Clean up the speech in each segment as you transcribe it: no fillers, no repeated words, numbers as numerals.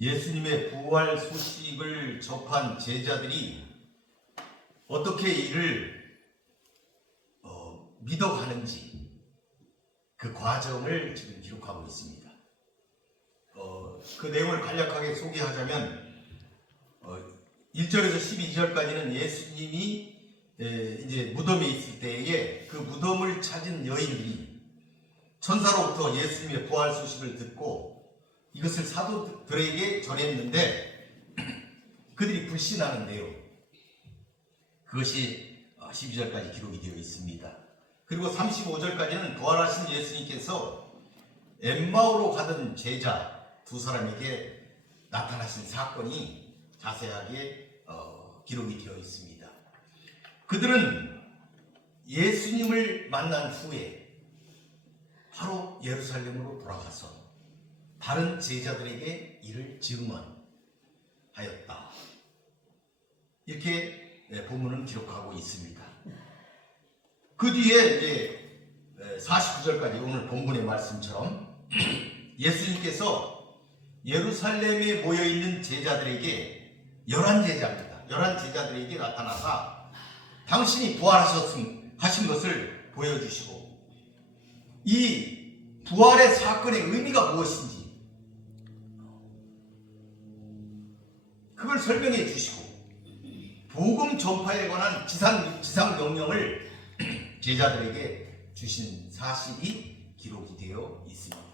예수님의 부활 소식을 접한 제자들이 어떻게 이를 믿어가는지 그 과정을 지금 기록하고 있습니다. 그 내용을 간략하게 소개하자면 1절에서 12절까지는 예수님이 이제 무덤에 있을 때에 그 무덤을 찾은 여인들이 천사로부터 예수님의 부활 소식을 듣고 이것을 사도들에게 전했는데 그들이 불신하는 내용, 그것이 12절까지 기록이 되어 있습니다. 그리고 35절까지는 부활하신 예수님께서 엠마오로 가던 제자 두 사람에게 나타나신 사건이 자세하게 기록이 되어 있습니다. 그들은 예수님을 만난 후에 바로 예루살렘으로 돌아가서 다른 제자들에게 이를 증언하였다. 이렇게 본문은 기록하고 있습니다. 그 뒤에 이제 49절까지 오늘 본문의 말씀처럼 예수님께서 예루살렘에 모여있는 제자들에게 11제자입니다. 11제자들에게 나타나사 당신이 부활하신 것을 보여주시고 이 부활의 사건의 의미가 무엇인지 그걸 설명해 주시고 복음 전파에 관한 지상 명령을 제자들에게 주신 사실이 기록이 되어 있습니다.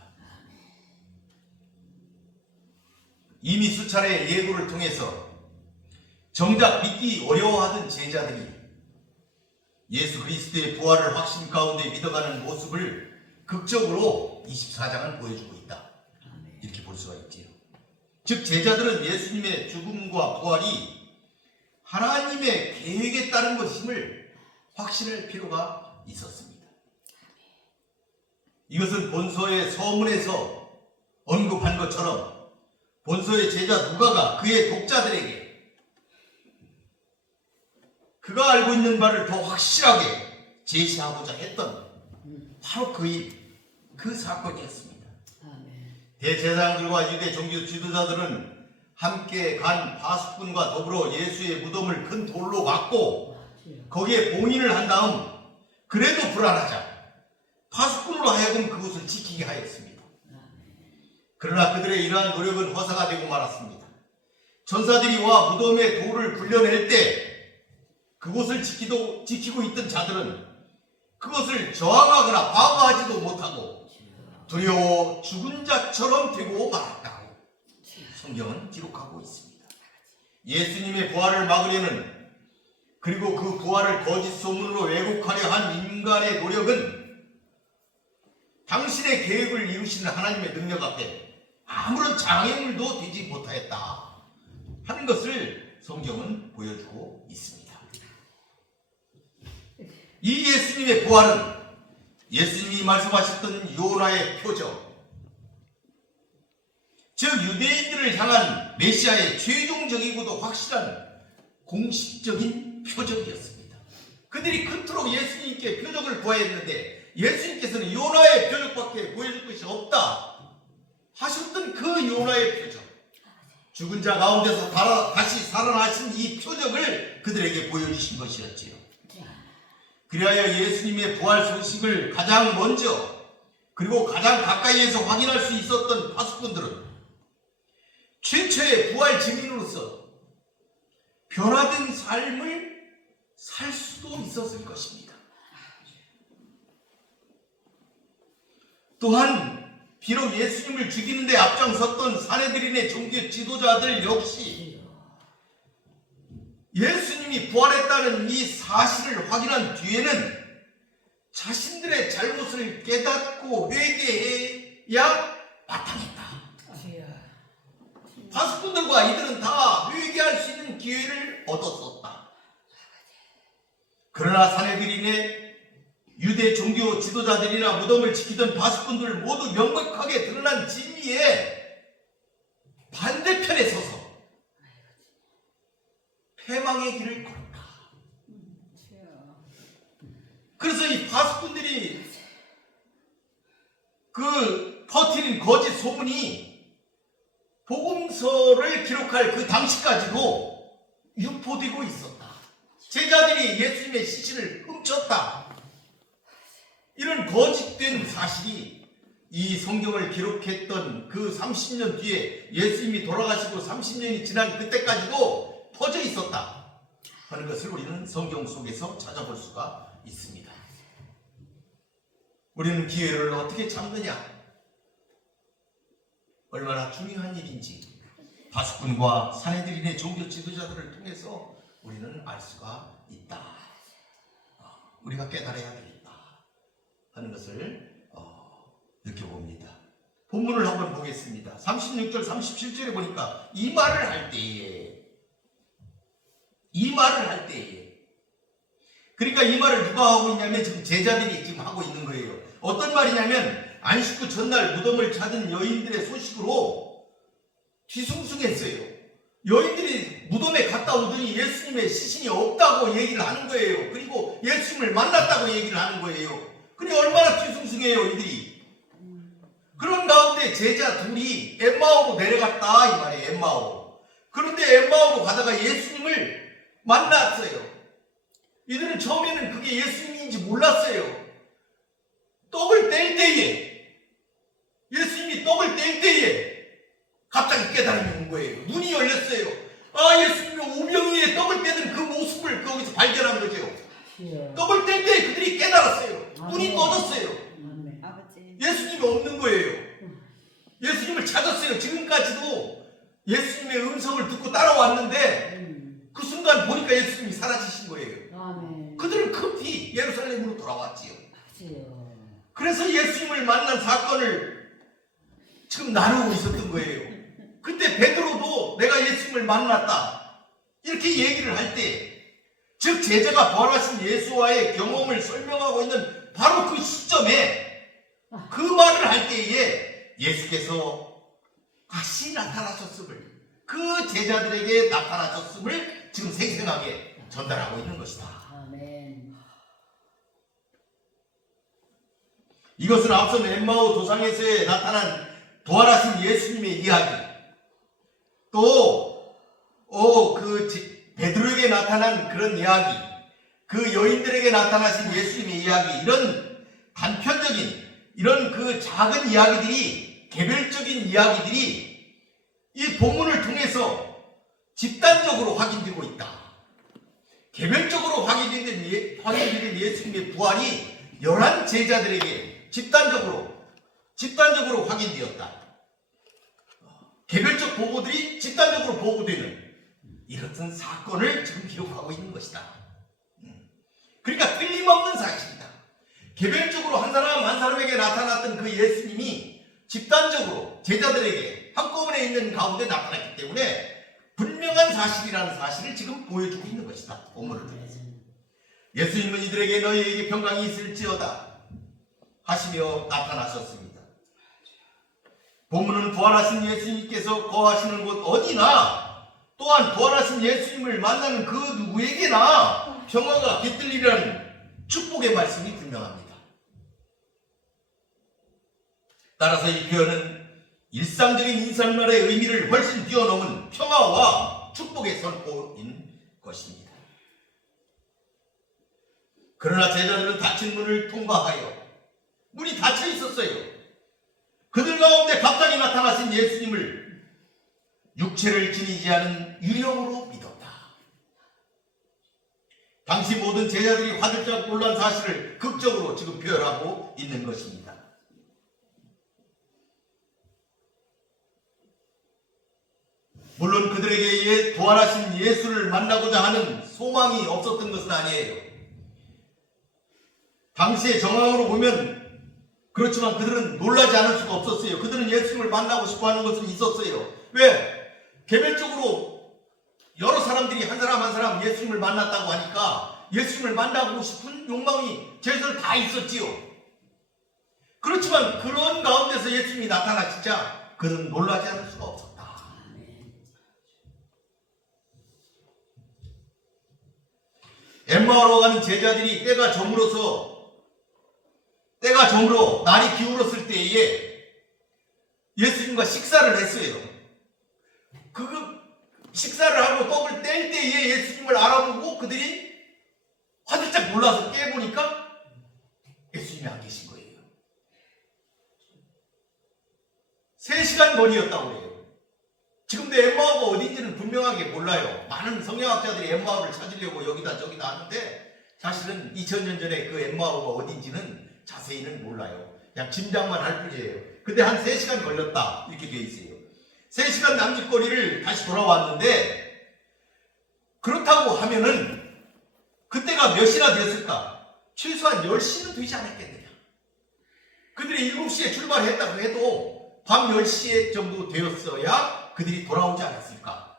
이미 수차례 예고를 통해서 정작 믿기 어려워하던 제자들이 예수 그리스도의 부활을 확신 가운데 믿어가는 모습을 극적으로 24장은 보여주고 있다. 이렇게 볼 수가 있지요. 즉 제자들은 예수님의 죽음과 부활이 하나님의 계획에 따른 것임을 확신할 필요가 있었습니다. 이것은 본서의 서문에서 언급한 것처럼 본서의 제자 누가가 그의 독자들에게 그가 알고 있는 바를 더 확실하게 제시하고자 했던 바로 그 사건이었습니다. 대제사장들과 유대 종교 지도자들은 함께 간 파수꾼과 더불어 예수의 무덤을 큰 돌로 막고 거기에 봉인을 한 다음 그래도 불안하자 파수꾼으로 하여금 그곳을 지키게 하였습니다. 그러나 그들의 이러한 노력은 허사가 되고 말았습니다. 전사들이 와 무덤의 돌을 굴려낼 때 그곳을 지키고 있던 자들은 그것을 저항하거나 방어하지도 못하고 두려워 죽은 자처럼 되고 말았다고 성경은 기록하고 있습니다. 예수님의 부활을 막으려는 그리고 그 부활을 거짓 소문으로 왜곡하려 한 인간의 노력은 당신의 계획을 이루시는 하나님의 능력 앞에 아무런 장애물도 되지 못하였다 하는 것을 성경은 보여주고 있습니다. 이 예수님의 부활은 예수님이 말씀하셨던 요나의 표적, 즉 유대인들을 향한 메시아의 최종적이고도 확실한 공식적인 표적이었습니다. 그들이 그토록 예수님께 표적을 구하였는데 예수님께서는 요나의 표적밖에 보여줄 것이 없다 하셨던 그 요나의 표적, 죽은 자 가운데서 다시 살아나신 이 표적을 그들에게 보여주신 것이었지요. 그리하여 예수님의 부활 소식을 가장 먼저 그리고 가장 가까이에서 확인할 수 있었던 파수꾼들은 최초의 부활 증인으로서 변화된 삶을 살 수도 있었을 것입니다. 또한 비록 예수님을 죽이는 데 앞장섰던 사내들인의 종교 지도자들 역시 예수님이 부활했다는 이 사실을 확인한 뒤에는 자신들의 잘못을 깨닫고 회개해야 마땅했다. 파수꾼들과 이들은 다 회개할 수 있는 기회를 얻었었다. 그러나 사내들인의 유대 종교 지도자들이나 무덤을 지키던 파수꾼들 모두 명백하게 드러난 진리의 반대편에 서서 패망의 길을 걸었다. 그래서 이 파수꾼들이 그 퍼뜨린 거짓 소문이 복음 성경서를 기록할 그 당시까지도 유포되고 있었다. 제자들이 예수님의 시신을 훔쳤다. 이런 거짓된 사실이 이 성경을 기록했던 그 30년 뒤에 예수님이 돌아가시고 30년이 지난 그때까지도 퍼져 있었다 하는 것을 우리는 성경 속에서 찾아볼 수가 있습니다. 우리는 기회를 어떻게 잡느냐? 얼마나 중요한 일인지 바수꾼과 사내들인의 종교 지도자들을 통해서 우리는 알 수가 있다. 우리가 깨달아야 되겠다 하는 것을 느껴봅니다. 본문을 한번 보겠습니다. 36절 37절에 보니까 이 말을 할 때에 그러니까 이 말을 누가 하고 있냐면 지금 제자들이 지금 하고 있는 거예요. 어떤 말이냐면 안식 후 전날 무덤을 찾은 여인들의 소식으로 뒤숭숭했어요. 여인들이 무덤에 갔다 오더니 예수님의 시신이 없다고 얘기를 하는 거예요. 그리고 예수님을 만났다고 얘기를 하는 거예요. 그러니 얼마나 뒤숭숭해요 이들이. 그런 가운데 제자 둘이 엠마오로 내려갔다 이 말이에요. 엠마오. 그런데 엠마오로 가다가 예수님을 만났어요. 이들은 처음에는 그게 예수님인지 몰랐어요. 떡을 뗄 때에 예수님이 떡을 뗄 때에 갑자기 깨달음이 온 거예요. 눈이 열렸어요. 예수님이 오병이에 떡을 떼는 그 모습을 거기서 발견한 거죠. 떡을 뗄 때 그들이 깨달았어요. 눈이 떠졌어요. 예수님이 없는 거예요. 예수님을 찾았어요. 지금까지도 예수님의 음성을 듣고 따라왔는데 그 순간 보니까 예수님이 사라지신 거예요. 그들은 급히 예루살렘으로 돌아왔지요. 그래서 예수님을 만난 사건을 지금 나누고 있었던 거예요. 그때 베드로도 내가 예수님을 만났다 이렇게 얘기를 할 때, 즉 제자가 부활하신 예수와의 경험을 설명하고 있는 바로 그 시점에 그 말을 할 때에 예수께서 다시 나타나셨음을, 그 제자들에게 나타나셨음을 지금 생생하게 전달하고 있는 것이다. 아멘. 이것은 앞선 엠마오 도상에서 나타난 부활하신 예수님의 이야기, 또 베드로에게 나타난 그런 이야기, 그 여인들에게 나타나신 예수님의 이야기, 이런 단편적인 이런 그 작은 이야기들이, 개별적인 이야기들이 이 본문을 통해서 집단적으로 확인되고 있다. 개별적으로 확인된 예수님의 부활이 11 제자들에게 집단적으로 확인되었다. 개별적 보고들이 집단적으로 보고되는 이런 사건을 지금 기록하고 있는 것이다. 그러니까 틀림없는 사실이다. 개별적으로 한 사람 한 사람에게 나타났던 그 예수님이 집단적으로 제자들에게 한꺼번에 있는 가운데 나타났기 때문에 분명한 사실이라는 사실을 지금 보여주고 있는 것이다. 본문을 통해서. 예수님은 이들에게 너희에게 평강이 있을지어다 하시며 나타나셨습니다. 본문은 부활하신 예수님께서 거하시는 곳 어디나, 또한 부활하신 예수님을 만나는 그 누구에게나 평화가 깃들리라는 축복의 말씀이 분명합니다. 따라서 이 표현은 일상적인 인사말의 의미를 훨씬 뛰어넘은 평화와 축복의 선포인 것입니다. 그러나 제자들은 닫힌 문을 통과하여, 문이 닫혀 있었어요. 그들 가운데 갑자기 나타나신 예수님을 육체를 지니지 않은 유령으로 믿었다. 당시 모든 제자들이 화들짝 놀란 사실을 극적으로 지금 표현하고 있는 것입니다. 물론 그들에게 부활하신 예수를 만나고자 하는 소망이 없었던 것은 아니에요. 당시의 정황으로 보면 그렇지만 그들은 놀라지 않을 수가 없었어요. 그들은 예수님을 만나고 싶어 하는 것은 있었어요. 왜? 개별적으로 여러 사람들이 한 사람 한 사람 예수님을 만났다고 하니까 예수님을 만나고 싶은 욕망이 제자들 다 있었지요. 그렇지만 그런 가운데서 예수님이 나타나시자 그들은 놀라지 않을 수가 없었다. 엠마오로 가는 제자들이 때가 저물어 날이 기울었을 때에 예수님과 식사를 했어요. 그 식사를 하고 떡을 뗄 때에 예수님을 알아보고 그들이 화들짝 놀라서 깨보니까 예수님이 안 계신 거예요. 3시간 거리였다고 해요. 지금도 엠마오가 어딘지는 분명하게 몰라요. 많은 성경학자들이 엠마오를 찾으려고 여기다 저기다 하는데 사실은 2000년 전에 그 엠마오가 어딘지는 자세히는 몰라요. 그냥 짐작만 할 뿐이에요. 근데 한 3시간 걸렸다 이렇게 되어 있어요. 3시간 남짓 거리를 다시 돌아왔는데 그렇다고 하면은 그때가 몇 시나 되었을까? 최소한 10시는 되지 않았겠느냐. 그들이 7시에 출발했다고 해도 밤 10시 정도 되었어야 그들이 돌아오지 않았을까?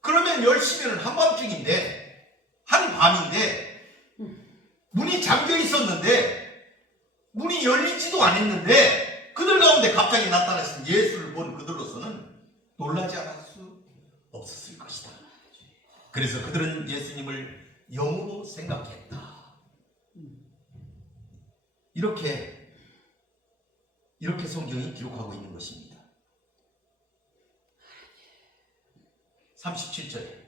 그러면 10시면 한밤중인데, 한밤인데, 문이 잠겨 있었는데, 문이 열리지도 않았는데, 그들 가운데 갑자기 나타나신 예수를 본 그들로서는 놀라지 않을 수 없었을 것이다. 그래서 그들은 예수님을 영으로 생각했다. 이렇게 성경이 기록하고 있는 것입니다. 37절에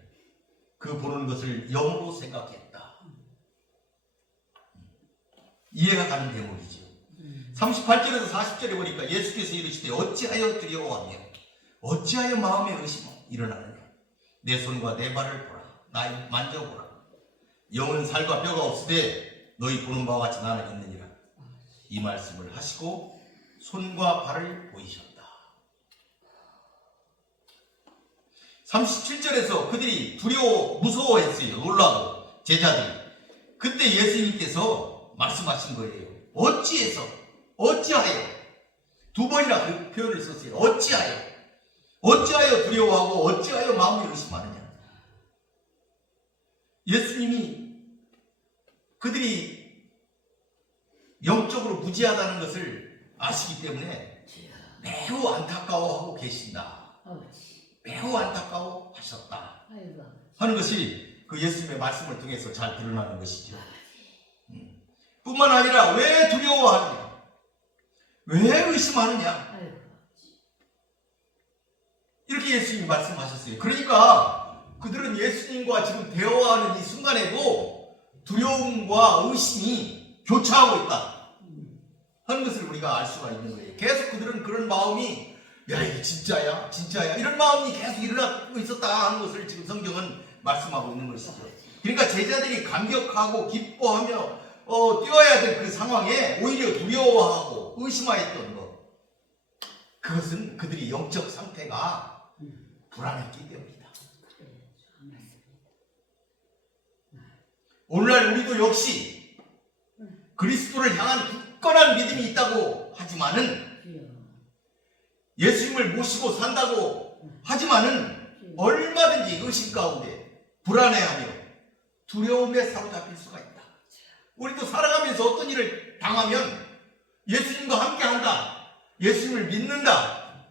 그 보는 것을 영으로 생각했다. 이해가 가는 대목이죠. 38절에서 40절에 보니까 예수께서 이르시되 어찌하여 두려워하며 어찌하여 마음에 의심이 일어나느냐. 내 손과 내 발을 보라. 나 만져보라. 영은 살과 뼈가 없으되 너희 보는 바와 같이 나는 있느니라. 이 말씀을 하시고 손과 발을 보이셨다. 37절에서 그들이 무서워했어요. 놀라고 제자들이. 그때 예수님께서 말씀하신 거예요. 어찌하여 2번이나 그 표현을 썼어요. 어찌하여 두려워하고 어찌하여 마음에 의심하느냐. 예수님이 그들이 영적으로 무지하다는 것을 아시기 때문에 매우 안타까워하고 계신다. 매우 안타까워하셨다 하는 것이 그 예수님의 말씀을 통해서 잘 드러나는 것이죠. 뿐만 아니라 왜 두려워하느냐, 왜 의심하느냐, 이렇게 예수님이 말씀하셨어요. 그러니까 그들은 예수님과 지금 대화하는 이 순간에도 두려움과 의심이 교차하고 있다 하는 것을 우리가 알 수가 있는 거예요. 계속 그들은 그런 마음이, 야 이게 진짜야 이런 마음이 계속 일어나고 있었다 하는 것을 지금 성경은 말씀하고 있는 것이죠. 그러니까 제자들이 감격하고 기뻐하며 뛰어야 될 그 상황에 오히려 두려워하고 의심하였던 것, 그것은 그들이 영적 상태가 불안했기 때문이다. 오늘날 우리도 역시 그리스도를 향한 굳건한 믿음이 있다고 하지만은, 예수님을 모시고 산다고 하지만은 얼마든지 의심 가운데 불안해하며 두려움에 사로잡힐 수가 있다. 우리도 살아가면서 어떤 일을 당하면 예수님과 함께한다, 예수님을 믿는다,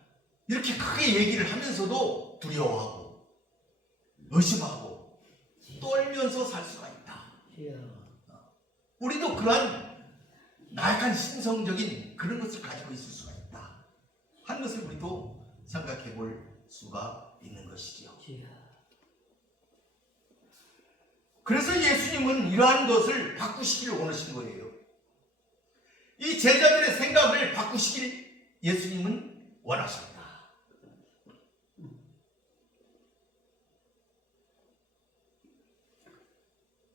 이렇게 크게 얘기를 하면서도 두려워하고 의심하고 떨면서 살 수가 있다. 우리도 그러한 나약한 심성적인 그런 것을 가지고 있을 수가 있다 하는 것을 우리도 생각해 볼 수가 있는 것이죠. 그래서 예수님은 이러한 것을 바꾸시기를 원하신 거예요. 이 제자들의 생각을 바꾸시길 예수님은 원하셨다.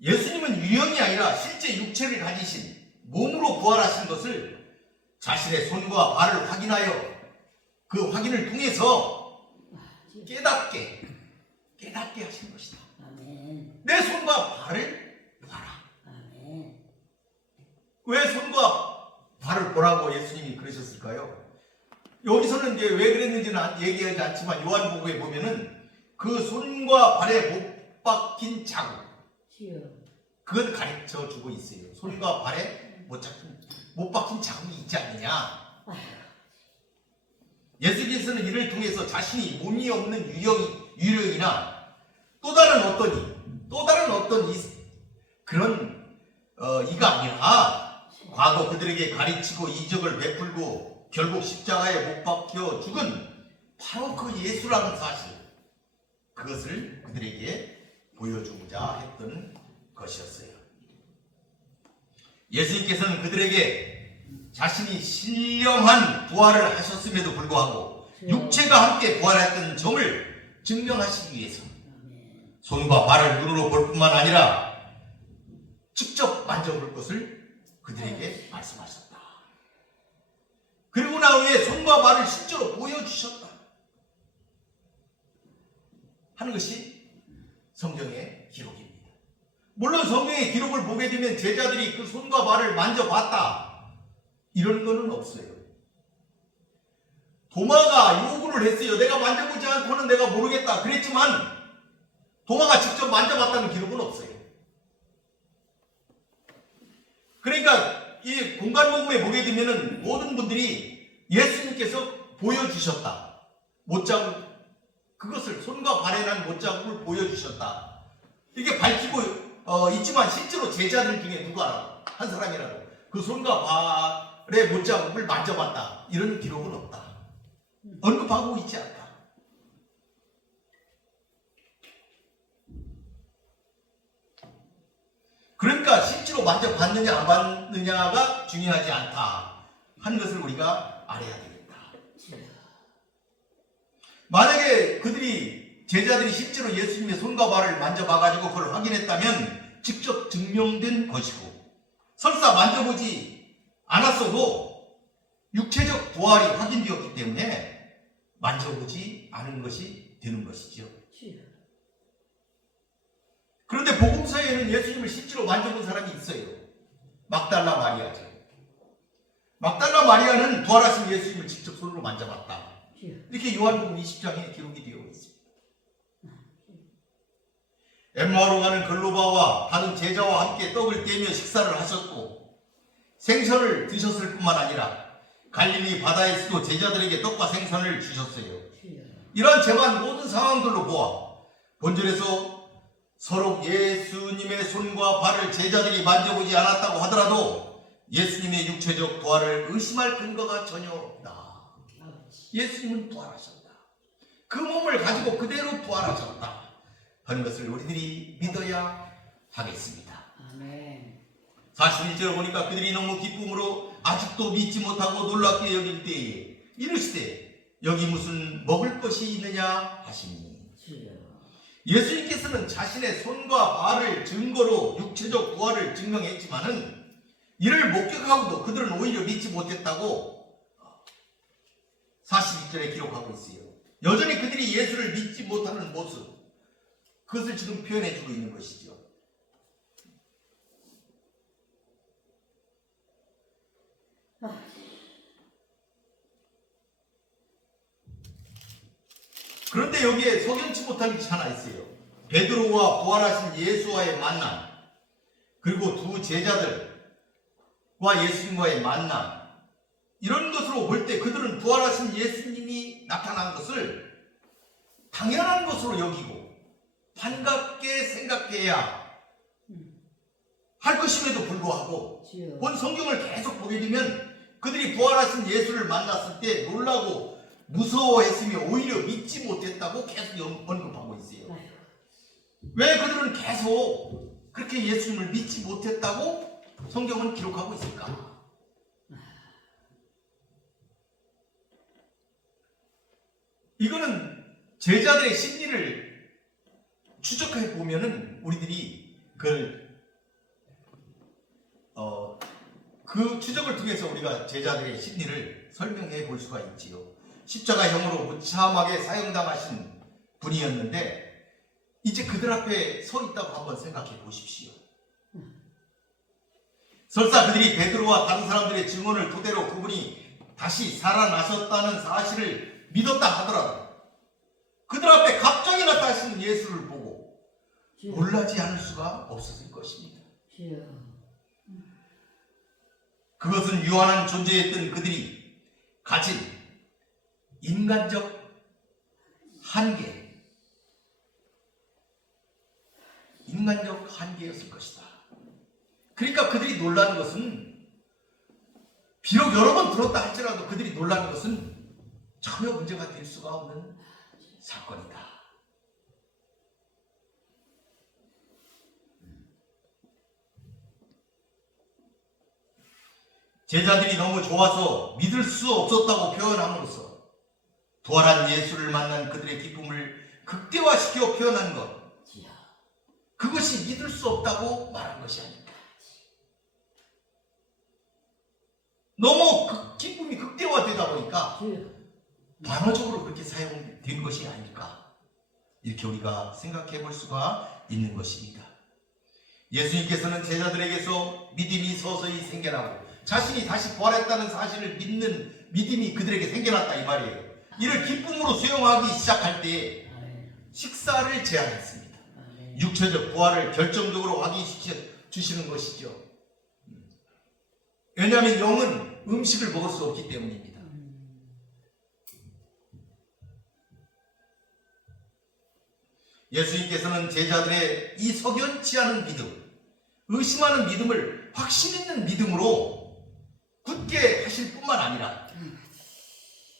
예수님은 유형이 아니라 실제 육체를 가지신 몸으로 부활하신 것을 자신의 손과 발을 확인하여 그 확인을 통해서 깨닫게 하신 것이다. 내 손과 발을 봐라. 왜 손과 발을 보라고 예수님이 그러셨을까요? 여기서는 이제 왜 그랬는지는 얘기하지 않지만 요한복음에 보면은 그 손과 발에 못 박힌 자국, 그건 가르쳐 주고 있어요. 손과 발에 못 박힌 자국이 있지 않느냐. 예수께서는 이를 통해서 자신이 몸이 없는 유령이나 또 다른 어떤 그런 이가 아니라 과거 그들에게 가르치고 이적을 베풀고 결국 십자가에 못 박혀 죽은 바로 그 예수라는 사실, 그것을 그들에게 보여주고자 했던 것이었어요. 예수님께서는 그들에게 자신이 신령한 부활을 하셨음에도 불구하고 육체가 함께 부활했던 점을 증명하시기 위해서 손과 발을 눈으로 볼 뿐만 아니라 직접 만져볼 것을 그들에게 말씀하셨다. 그리고 나 후에 손과 발을 실제로 보여주셨다 하는 것이 성경의 기록입니다. 물론 성경의 기록을 보게 되면 제자들이 그 손과 발을 만져봤다 이런 거는 없어요. 도마가 요구를 했어요. 내가 만져보지 않고는 내가 모르겠다 그랬지만 도마가 직접 만져봤다는 기록은 없어요. 그러니까 이 공간복음에 보게 되면은 모든 분들이 예수님께서 보여주셨다. 못자국, 그것을 손과 발에 난 못자국을 보여주셨다. 이게 밝히고 있지만 실제로 제자들 중에 누가 한 사람이라도 그 손과 발의 못자국을 만져봤다. 이런 기록은 없다. 언급하고 있지 않다. 그러니까 실제로 만져봤느냐 안 봤느냐가 중요하지 않다 하는 것을 우리가 알아야 되겠다. 만약에 그들이 제자들이 실제로 예수님의 손과 발을 만져봐가지고 그걸 확인했다면 직접 증명된 것이고, 설사 만져보지 않았어도 육체적 부활이 확인되었기 때문에 만져보지 않은 것이 되는 것이죠. 그런데 복음서에는 예수님을 실제로 만져본 사람이 있어요. 막달라 마리아죠. 막달라 마리아는 부활하신 예수님을 직접 손으로 만져봤다. 이렇게 요한복음 20장에 기록이 되어 있습니다. 엠마오로 가는 글로바와 다른 제자와 함께 떡을 떼며 식사를 하셨고 생선을 드셨을 뿐만 아니라 갈릴리 바다에서도 제자들에게 떡과 생선을 주셨어요. 이러한 재반 모든 상황들로 보아 본절에서 서로 예수님의 손과 발을 제자들이 만져보지 않았다고 하더라도 예수님의 육체적 부활을 의심할 근거가 전혀 없다. 예수님은 부활하셨다. 그 몸을 가지고 그대로 부활하셨다 하는 것을 우리들이 믿어야 하겠습니다. 아멘. 41절을 보니까 그들이 너무 기쁨으로 아직도 믿지 못하고 놀랍게 여길 때에 이르시되 여기 무슨 먹을 것이 있느냐 하시니, 예수님께서는 자신의 손과 발을 증거로 육체적 부활을 증명했지만은 이를 목격하고도 그들은 오히려 믿지 못했다고 42절에 기록하고 있어요. 여전히 그들이 예수를 믿지 못하는 모습, 그것을 지금 표현해주고 있는 것이죠. 그런데 여기에 석연치 못한 것이 하나 있어요. 베드로와 부활하신 예수와의 만남, 그리고 두 제자들과 예수님과의 만남, 이런 것으로 볼 때 그들은 부활하신 예수님이 나타난 것을 당연한 것으로 여기고 반갑게 생각해야 할 것임에도 불구하고 본 성경을 계속 보게 되면 그들이 부활하신 예수를 만났을 때 놀라고 무서워했으며 오히려 믿지 못했다고 계속 언급하고 있어요. 왜 그들은 계속 그렇게 예수님을 믿지 못했다고 성경은 기록하고 있을까? 이거는 제자들의 심리를 추적해 보면은 우리들이 그 추적을 통해서 우리가 제자들의 심리를 설명해 볼 수가 있지요. 십자가형으로 무참하게 사형당하신 분이었는데 이제 그들 앞에 서 있다고 한번 생각해 보십시오. 설사 그들이 베드로와 다른 사람들의 증언을 토대로 그분이 다시 살아나셨다는 사실을 믿었다 하더라도 그들 앞에 갑자기 나타나신 예수를 보고 놀라지 않을 수가 없었을 것입니다. 그것은 유한한 존재였던 그들이 가진 인간적 한계였을 것이다. 그러니까 그들이 놀라는 것은, 비록 여러 번 들었다 할지라도 그들이 놀라는 것은 전혀 문제가 될 수가 없는 사건이다. 제자들이 너무 좋아서 믿을 수 없었다고 표현함으로써 부활한 예수를 만난 그들의 기쁨을 극대화시켜 표현한 것, 그것이 믿을 수 없다고 말한 것이 아닐까. 너무 기쁨이 극대화되다 보니까 반어적으로 그렇게 사용된 것이 아닐까, 이렇게 우리가 생각해 볼 수가 있는 것입니다. 예수님께서는 제자들에게서 믿음이 서서히 생겨나고 자신이 다시 부활했다는 사실을 믿는 믿음이 그들에게 생겨났다 이 말이에요. 이를 기쁨으로 수용하기 시작할 때 식사를 제안했습니다. 육체적 부활을 결정적으로 확인시켜 주시는 것이죠. 왜냐하면 영은 음식을 먹을 수 없기 때문입니다. 예수님께서는 제자들의 이 석연치 않은 믿음, 의심하는 믿음을 확신 있는 믿음으로 굳게 하실 뿐만 아니라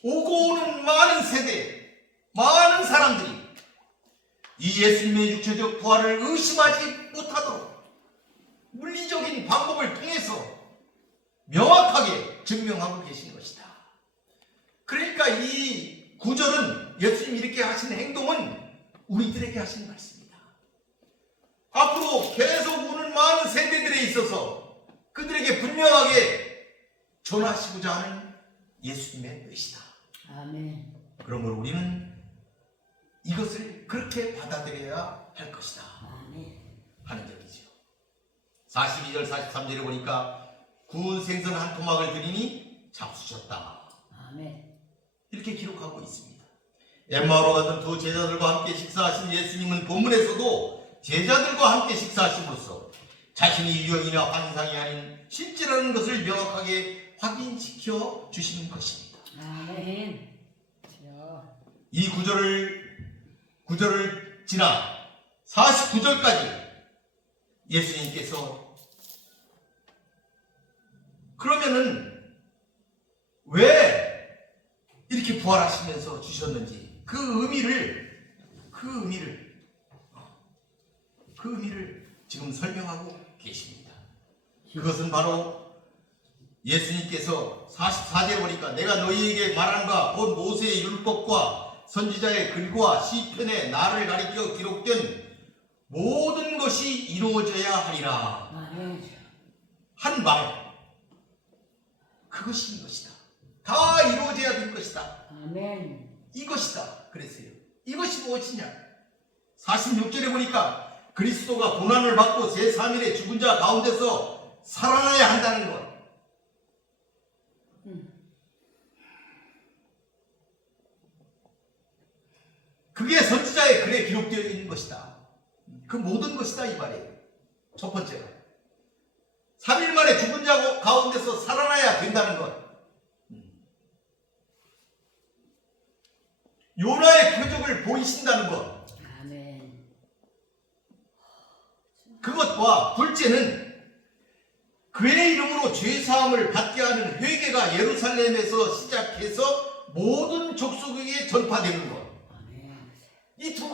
오고 오는 많은 세대, 많은 사람들이 이 예수님의 육체적 부활을 의심하지 못하도록 물리적인 방법을 통해서 명확하게 증명하고 계신 것이다. 그러니까 이 구절은, 예수님이 이렇게 하신 행동은 우리들에게 하신 말씀입니다. 앞으로 계속 오는 많은 세대들에 있어서 그들에게 분명하게 전하시고자 하는 예수님의 뜻이다. 아멘. 그러므로 우리는 이것을 그렇게 받아들여야 할 것이다. 아멘. 하는 점이죠. 42절 43절에 보니까 구운 생선 한 토막을 드리니 잡수셨다. 아멘. 이렇게 기록하고 있습니다. 엠마오로 갔던 두 제자들과 함께 식사하신 예수님은 본문에서도 제자들과 함께 식사하심으로써 자신이 유형이나 환상이 아닌 실제라는 것을 명확하게 확인시켜 주시는 것입니다. 아멘. 이 구절을 지나 49절까지 예수님께서 그러면은 왜 이렇게 부활하시면서 주셨는지 그 의미를 지금 설명하고 계십니다. 그것은 바로 예수님께서 44절에 보니까 내가 너희에게 말한 바 곧 모세의 율법과 선지자의 글과 시편에 나를 가리켜 기록된 모든 것이 이루어져야 하리라 한 말, 그것이 이것이다. 다 이루어져야 될 것이다. 아멘. 이것이다 그랬어요. 이것이 무엇이냐? 46절에 보니까 그리스도가 고난을 받고 제3일에 죽은 자 가운데서 살아나야 한다는 것. 그게 선지자의 글에 기록되어 있는 것이다. 그 모든 것이다 이 말이에요. 첫 번째로 3일 만에 죽은 자 가운데서 살아나야 된다는 것. 요나의 표적을 보이신다는 것. 아멘. 그것과 둘째는 그의 이름으로 죄사함을 받게 하는 회개가 예루살렘에서 시작해서 모든 족속에게 전파되는 것. 이 두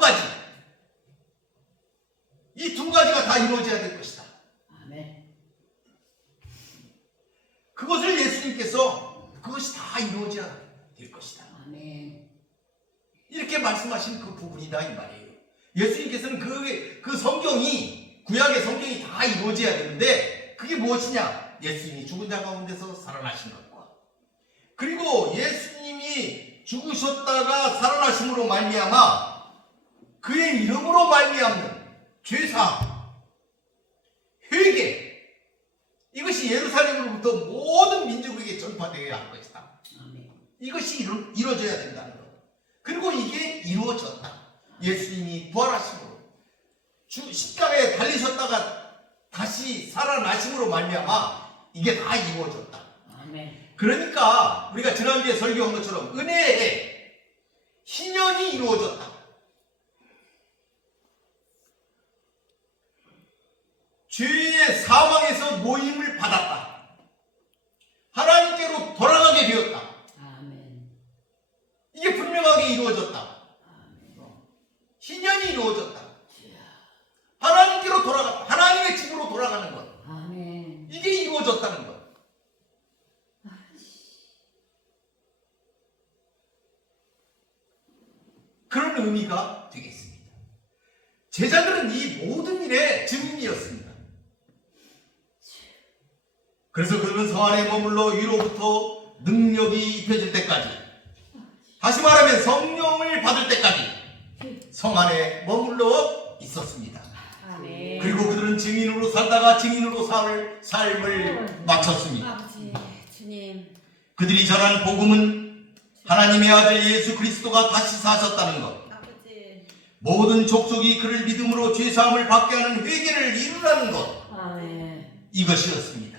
가지가 다 이루어져야 될 것이다. 아멘. 그것을 예수님께서 그것이 다 이루어져야 될 것이다. 아멘. 이렇게 말씀하신 그 부분이다 이 말이에요. 예수님께서는 그 성경이, 구약의 성경이 다 이루어져야 되는데 그게 무엇이냐? 예수님이 죽은 자 가운데서 살아나신 것과, 그리고 예수님이 죽으셨다가 살아나심으로 말미암아 그의 이름으로 말미암는 죄사함, 회개, 이것이 예루살렘으로부터 모든 민족에게 전파되어야 할 것이다. 아멘. 이것이 이루어져야 된다는 것. 그리고 이게 이루어졌다. 예수님이 부활하심으로 십자가에 달리셨다가 다시 살아나심으로 말미암아 이게 다 이루어졌다. 아멘. 그러니까 우리가 지난주에 설교한 것처럼 은혜의 희년이 이루어졌다. 죄의 사망에서 모임을 받았다. 하나님께로 돌아가게 되었다. 아멘. 소망이 이루어졌다. 희년이 이루어졌다. 하나님께로 돌아가, 하나님의 집으로 돌아가는 것. 아멘. 이게 이루어졌다는 것. 그런 의미가 되겠습니다. 제자들은 이 모든 일의 증인이었습니다. 그래서 그들은 성 안에 머물러 위로부터 능력이 입혀질 때까지, 다시 말하면 성령을 받을 때까지 성 안에 머물러 있었습니다. 아멘. 그리고 그들은 증인으로 살다가 증인으로 삶을 마쳤습니다. 아버지 주님 그들이 전한 복음은 하나님의 아들 예수 그리스도가 다시 사셨다는 것, 아버지 모든 족속이 그를 믿음으로 죄사함을 받게 하는 회개를 이루라는 것, 아멘. 이것이었습니다.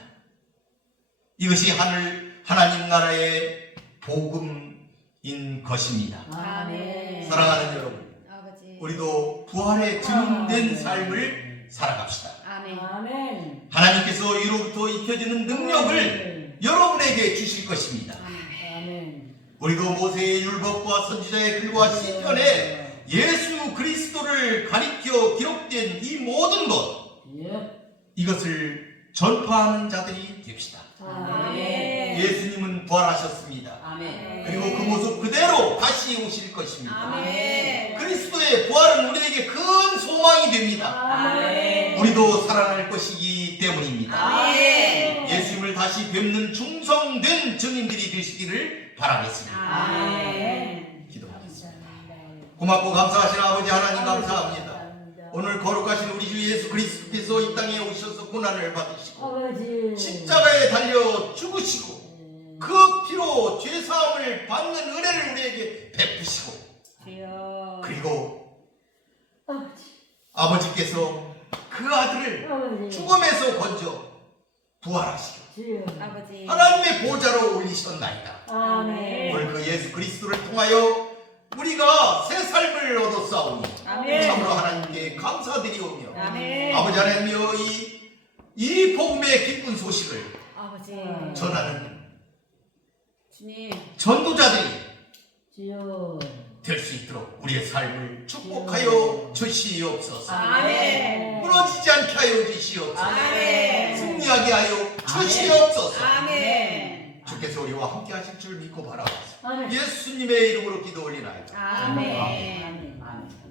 이것이 하나님 나라의 복음인 것입니다. 아멘. 사랑하는 여러분, 아버지 우리도 부활의 증인된 삶을 살아갑시다. 아멘 아멘. 하나님께서 위로부터 입혀지는 능력을 여러분에게 주실 것입니다. 아멘. 우리도 모세의 율법과 선지자의 글과 시편에 예수 그리스도를 가리켜 기록된 이 모든 것, 예. 이것을 전파하는 자들이 됩시다. 아멘. 예수님은 부활하셨습니다. 아멘. 그리고 그 모습 그대로 다시 오실 것입니다. 아멘 그리스도의 부활은 우리에게 큰 소망이 됩니다. 아멘. 우리도 살아날 것이기 때문입니다. 아멘 예수님을 다시 뵙는 충성된 증인들이 되시기를 바라겠습니다. 아멘 기도하겠습니다. 고맙고 감사하신 아버지 하나님 감사합니다. 오늘 거룩하신 우리 주 예수 그리스도께서 이 땅에 오셔서 고난을 받으시고 아버지. 십자가에 달려 죽으시고 그 피로 죄사함을 받는 은혜를 우리에게 베푸시고, 주여 그리고 아버지. 아버지께서 그 아들을 아버지. 죽음에서 건져 부활하시고 주여. 아버지 하나님의 보좌로 올리셨나이다. 아멘. 오늘 그 예수 그리스도를 통하여 우리가 새 삶을 얻었사오니 아멘 참으로 하나님께 감사드리오며, 아멘 아버지 하나님여 이 복음의 기쁜 소식을 아버지 전하는 주님 전도자들이 주여. 될 수 있도록 우리의 삶을 축복하여 주시옵소서. 아멘 무너지지 않게 하여 주시옵소서. 아멘 승리하게 하여 주시옵소서. 아멘 주께서 우리와 함께 하실 줄 믿고 바라옵소서. 아멘. 예수님의 이름으로 기도 올리나이다. 아멘 아멘. 아멘.